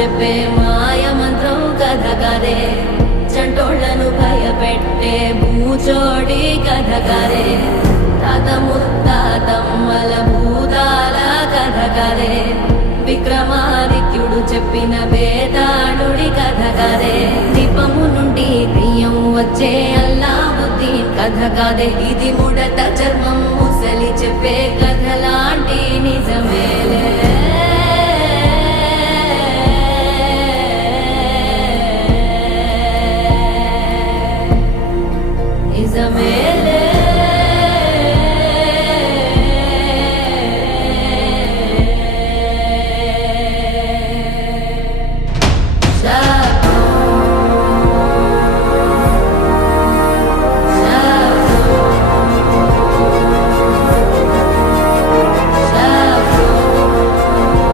చెప్పే మాయ మంత్రం కథ కదే, చంటోళ్లను భయపెట్టే భూచోడి కథ కదే, తాత ముత్తాతమ్మల భూతాల కథ కదే, విక్రమాదిత్యుడు చెప్పిన వేదాళుడి కథ కదే, దీపము నుండి బియ్యం వచ్చే అల్లావుద్దీన్ కథ కదే, ఇది ముడత చర్మం ముసలి చెప్పే కథ లాంటి నిజమే.